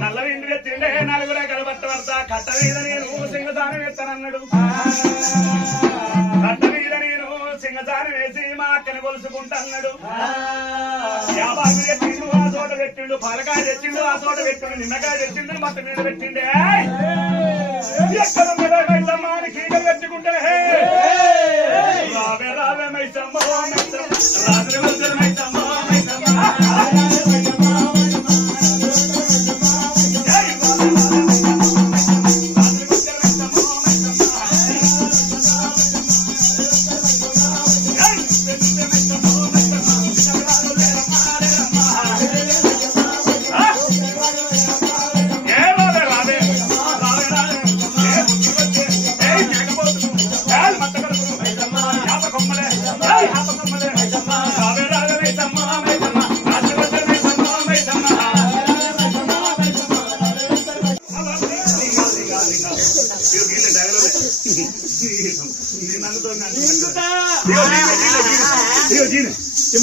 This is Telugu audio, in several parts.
నల్ల ఇంటి తెచ్చిండే నలుగురే కలబట్టవర్త కట్ట మీద నేను సింగదానం వేస్తానన్నాడు. కట్ట మీద నేను సింగదానం వేసి మా అక్కని కొలుసుకుంటాన్నాడు. యాబాకు తెచ్చిండు ఆ చోట పెట్టిండు, పాలకాయ తెచ్చిండు ఆ చోట పెట్టిండు, నిమ్మకాయ తెచ్చిండు మట్ట మీద పెట్టిండే. ఎక్కడ మైసమ్మ అని కీకలు పెట్టుకుంటే రావే రావే మైసమ్మ రాత్రి వచ్చి మైసమ్మ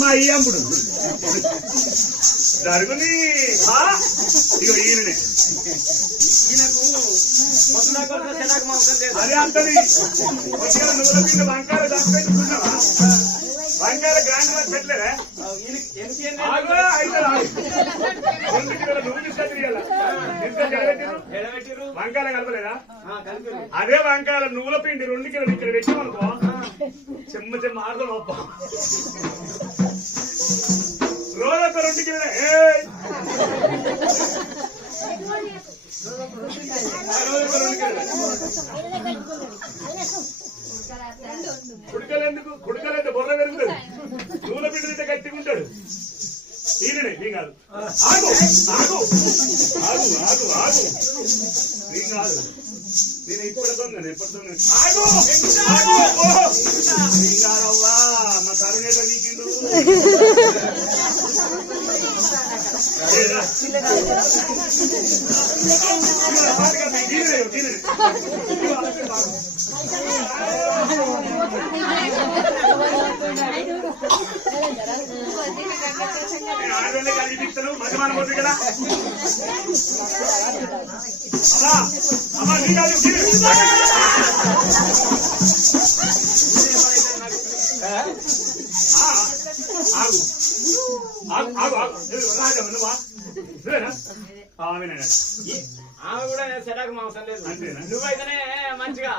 మా అయ్యంపుడు జరుగుని ఇగో ఈయననే అదే అంటది. నువ్వుల పిండి వంకాయలు దాచిపెట్టుకున్నావా? వంకాయల గ్రాండ్ వర్క్ పెట్టలేదా? నువ్వు తీసుకొచ్చియాలా వంకాయలు కలపలేదా? అదే వంకాయల నువ్వుల పిండి 2 కిలోలు ఇక్కడ పెట్టామనుకో చెమ్మ చెమ్మ ఆడదాం అప్ప రోజొక్క 2 కిలోలే. కుడకలేందుకు కుడకలేందుకు బొర్ర పెరుగుతుంది. నూనె పిండి అయితే గట్టిగుంటాడు. ఈయననే నీ కాదు. ఆగు ఆగు ఆగు ఆగు ఆగు నీ కాదు. నేను ఇప్పటితోనే ఎప్పటితోనే ఆగు ఆగు నీ కాదవ్వా. మా తరుణేట వీకిండు ఆడవాళ్ళే కలిపిస్తాను మధ్యమానం పోతుంది కదా. అలా అమ్మా నీ కాదు ఆగు ఆగు ఆగు ఆగు రాజా నువ్వా ఆమె కూడా సెటాకు మాంసం లేదు. నువ్వైతేనే మంచిగా